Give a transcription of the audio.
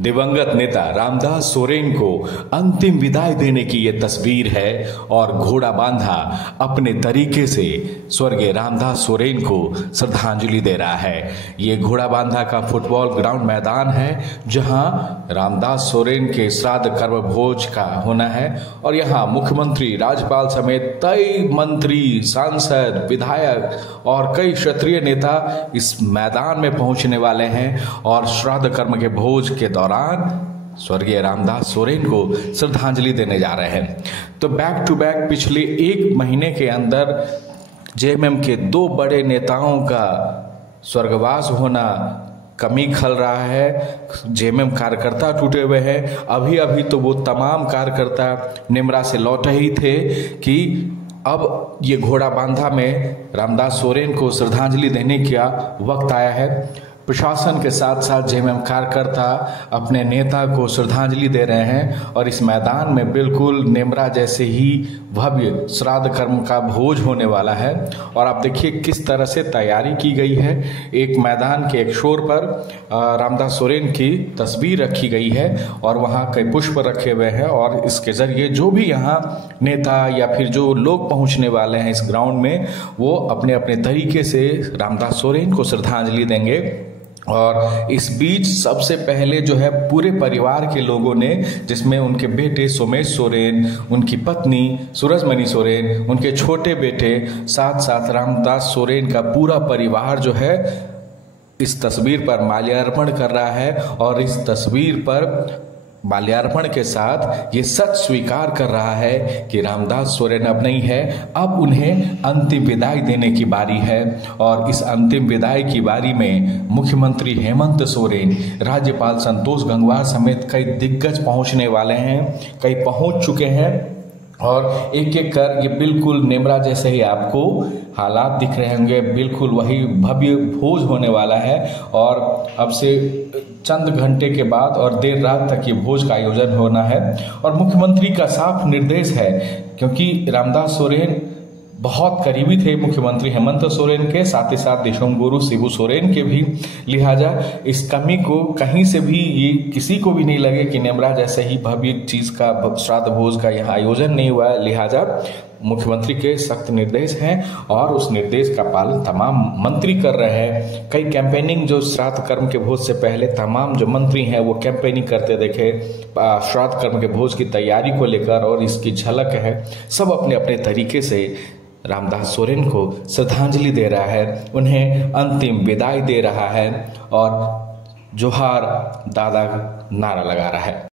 दिवंगत नेता रामदास सोरेन को अंतिम विदाई देने की ये तस्वीर है और घोड़ा बांधा अपने तरीके से स्वर्गीय रामदास सोरेन को श्रद्धांजलि दे रहा है। ये घोड़ा बांधा का फुटबॉल ग्राउंड मैदान है जहां रामदास सोरेन के श्राद्ध कर्म भोज का होना है और यहां मुख्यमंत्री, राज्यपाल समेत कई मंत्री, सांसद, विधायक और कई क्षेत्रीय नेता इस मैदान में पहुंचने वाले हैं और श्राद्ध कर्म के भोज के दौरान स्वर्गीय रामदास सोरेन को श्रद्धांजलि देने जा रहे हैं। तो बैक टू बैक पिछले एक महीने के अंदर जेएमएम के दो बड़े नेताओं का स्वर्गवास होना कमी खल रहा है। जेएमएम कार्यकर्ता टूटे हुए हैं। अभी अभी तो वो तमाम कार्यकर्ता निमरा से लौटे ही थे कि अब ये घोड़ा बांधा में रामदास सोरेन को श्रद्धांजलि देने का वक्त आया है। प्रशासन के साथ साथ जेएमएम कार्यकर्ता अपने नेता को श्रद्धांजलि दे रहे हैं और इस मैदान में बिल्कुल निमरा जैसे ही भव्य श्राद्ध कर्म का भोज होने वाला है। और आप देखिए किस तरह से तैयारी की गई है। एक मैदान के एक छोर पर रामदास सोरेन की तस्वीर रखी गई है और वहाँ कई पुष्प रखे हुए हैं और इसके जरिए जो भी यहाँ नेता या फिर जो लोग पहुँचने वाले हैं इस ग्राउंड में, वो अपने अपने तरीके से रामदास सोरेन को श्रद्धांजलि देंगे। और इस बीच सबसे पहले जो है पूरे परिवार के लोगों ने, जिसमें उनके बेटे सोमेश सोरेन, उनकी पत्नी सूरजमणि सोरेन, उनके छोटे बेटे, साथ साथ रामदास सोरेन का पूरा परिवार जो है इस तस्वीर पर माल्यार्पण कर रहा है और इस तस्वीर पर माल्यार्पण के साथ ये सच स्वीकार कर रहा है कि रामदास सोरेन अब नहीं है, अब उन्हें अंतिम विदाई देने की बारी है। और इस अंतिम विदाई की बारी में मुख्यमंत्री हेमंत सोरेन, राज्यपाल संतोष गंगवार समेत कई दिग्गज पहुंचने वाले हैं, कई पहुंच चुके हैं और एक एक कर ये बिल्कुल निमरा जैसे ही आपको हालात दिख रहे होंगे। बिल्कुल वही भव्य भोज होने वाला है और अब से चंद घंटे के बाद और देर रात तक ये भोज का आयोजन होना है। और मुख्यमंत्री का साफ निर्देश है, क्योंकि रामदास सोरेन बहुत करीबी थे मुख्यमंत्री हेमंत सोरेन के, साथ ही साथ देशोम गुरु शिबू सोरेन के भी, लिहाजा इस कमी को कहीं से भी ये किसी को भी नहीं लगे कि निमरा जैसे ही भव्य चीज का श्राद्ध भोज का यहाँ आयोजन नहीं हुआ है। लिहाजा मुख्यमंत्री के सख्त निर्देश हैं और उस निर्देश का पालन तमाम मंत्री कर रहे हैं। कई कैंपेनिंग जो श्राद्ध कर्म के भोज से पहले तमाम जो मंत्री हैं वो कैंपेनिंग करते देखे श्राद्ध कर्म के भोज की तैयारी को लेकर, और इसकी झलक है। सब अपने अपने तरीके से रामदास सोरेन को श्रद्धांजलि दे रहा है, उन्हें अंतिम विदाई दे रहा है और जोहार दादा नारा लगा रहा है।